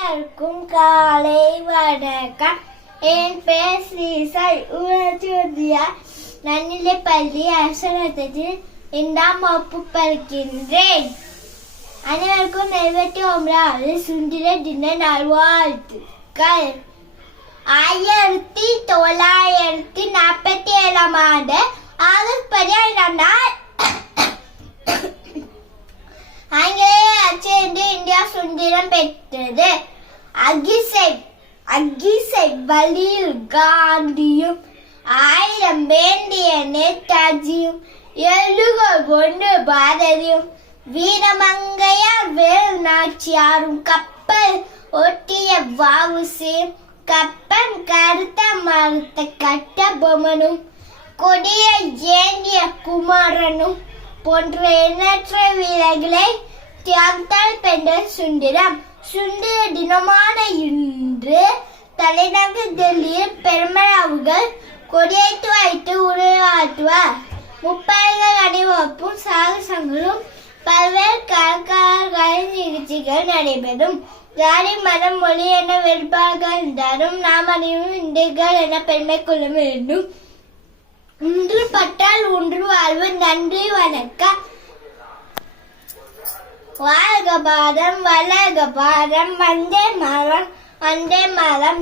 எல்லாருக்கும் காலை வணக்கம். என் பெயர் ஸ்ரீசாய். ஊராட்சியா நன்னிலை பள்ளி அரசாங்கத்தில் 2ஆம் வகுப்பு படிக்கின்றேன். அனைவருக்கும் 49வது சுதந்திர தின நல்வாழ்த்துக்கள். 1947ஆம் ஆண்டு ஆகஸ்ட் 17ஆம் நாள் ஆங்கிலேய ஆட்சியிலிருந்து இந்தியா சுதந்திரம் பெற்றது. அகிம்சை வழியில் காந்தியும் 1000 வேண்டிய நேதாஜியும் 7 கொண்டு பாரதியும் வீரமங்கையார் வேல் நாச்சியாரும் கப்பல் ஓட்டிய வஉசியும் கப்பன் கருத்த மறுத்த கட்டபொம்மனும் கொடிய ஏந்திய குமாரனும் போன்ற எண்ணற்ற வீரர்களை தியாகத்தால் பெற்ற சுதந்திர தினமான இன்று தலைநகர் டெல்லியில் பெருமளவுகள் கொடியேற்றி வைத்து உரையாற்றுவார். முப்படைகள் அணிவகுப்பும் சாகசங்களும் பல்வேறு கலகலகளின் நிகழ்ச்சிகள் நடைபெறும். ஜாதி மதம் மொழி என வேறுபாடுகள் இருந்தாலும் நாம் அனைவரும் இந்தியர்கள் என பெருமை கொள்ள வேண்டும். ஒன்று பட்டால் ஒன்று வாழ்வு. நன்றி, வணக்கம். வாழ்க பாரதம், வளர்க பாரதம். வந்தே மாதரம், வந்தே மாதரம்.